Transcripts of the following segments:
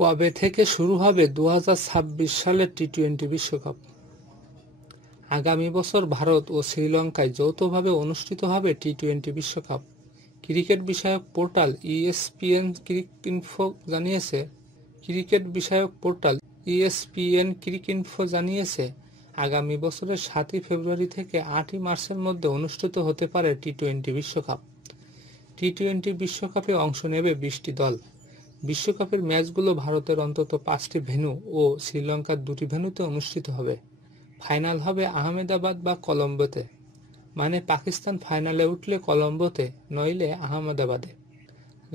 কবে থেকে শুরু হবে 2026 সালের টি-20 বিশ্বকাপ? আগামী বছর ভারত ও শ্রীলঙ্কায় যৌথভাবে অনুষ্ঠিত হবে টি-20 বিশ্বকাপ। ক্রিকেট বিষয়ক পোর্টাল ইএসপিএন ক্রিকইনফো জানিয়েছে, আগামী বছরের 7 ফেব্রুয়ারি থেকে 8 মার্চের মধ্যে অনুষ্ঠিত হতে পারে টি-20 বিশ্বকাপ। টি-20 বিশ্বকাপে অংশ নেবে 20টি দল। বিশ্বকাপের ম্যাচগুলো ভারতের অন্তত 5টি ভেন্যু ও শ্রীলঙ্কার 2টি ভেন্যুতে অনুষ্ঠিত হবে। ফাইনাল হবে আহমেদাবাদ বা কলম্বোতে, মানে পাকিস্তান ফাইনালে উঠলে কলম্বোতে, নইলে আহমেদাবাদে।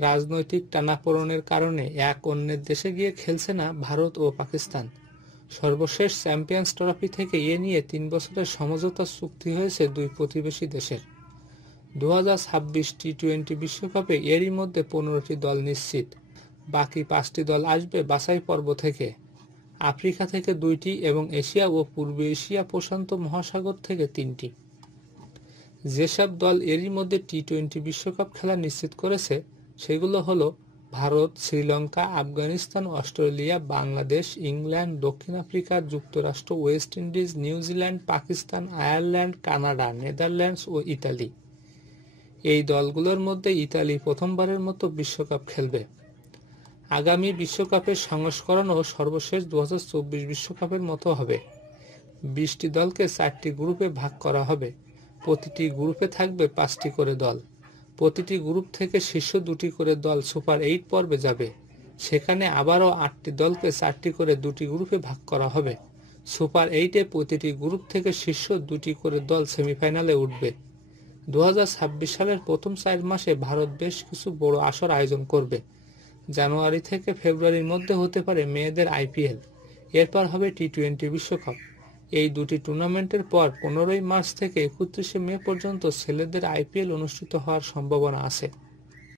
রাজনৈতিক টানাপোড়েনের কারণে এক অন্যের দেশে গিয়ে খেলছে না ভারত ও পাকিস্তান। সর্বশেষ চ্যাম্পিয়ন্স ট্রফি থেকে এ নিয়ে 3 বছরের সমঝোতা চুক্তি হয়েছে দুই প্রতিবেশী দেশের। 2026 টি-20 বিশ্বকাপে এরই মধ্যে 15টি দল নিশ্চিত। বাকি 5টি দল আসবে বাছাই পর্ব থেকে। আফ্রিকা থেকে 2টি এবং এশিয়া ও পূর্ব এশিয়া প্রশান্ত মহাসাগর থেকে 3টি। যেসব দল এরই মধ্যে টি-20 বিশ্বকাপ খেলা নিশ্চিত করেছে সেগুলো হলো ভারত, শ্রীলঙ্কা, আফগানিস্তান, অস্ট্রেলিয়া, বাংলাদেশ, ইংল্যান্ড, দক্ষিণ আফ্রিকা, যুক্তরাষ্ট্র, West Indies, New Zealand, Pakistan, Ireland, Canada, Netherlands ও ইতালি। এই দলগুলোর মধ্যে ইতালি প্রথমবারের মতো বিশ্বকাপ খেলবে। আগামী বিশ্বকাপের সংস্করণও সর্বশেষ 2024 বিশ্বকাপের মতো হবে। 20টি দলকে 4টি গ্রুপে ভাগ করা হবে। প্রতিটি গ্রুপে থাকবে 5টি করে দল। প্রতিটি গ্রুপ থেকে শীর্ষ 2টি করে দল সুপার 8 পর্বে যাবে। সেখানে আবারও 8টি দলকে 4টি করে 2টি গ্রুপে ভাগ করা হবে। সুপার 8-এ প্রতিটি গ্রুপ থেকে শীর্ষ 2টি করে দল সেমিফাইনালে উঠবে। 2026 সালের প্রথম 4 মাসে ভারত বেশ কিছু বড় আসর আয়োজন করবে। জানুয়ারি থেকে ফেব্রুয়ারির মধ্যে হতে পারে মেয়েদের আইপিএল, এরপর হবে টি-20 বিশ্বকাপ। এই দুটি টুর্নামেন্টের পর 15 মার্চ থেকে 31 মে পর্যন্ত ছেলেদের আইপিএল অনুষ্ঠিত হওয়ার সম্ভাবনা আছে।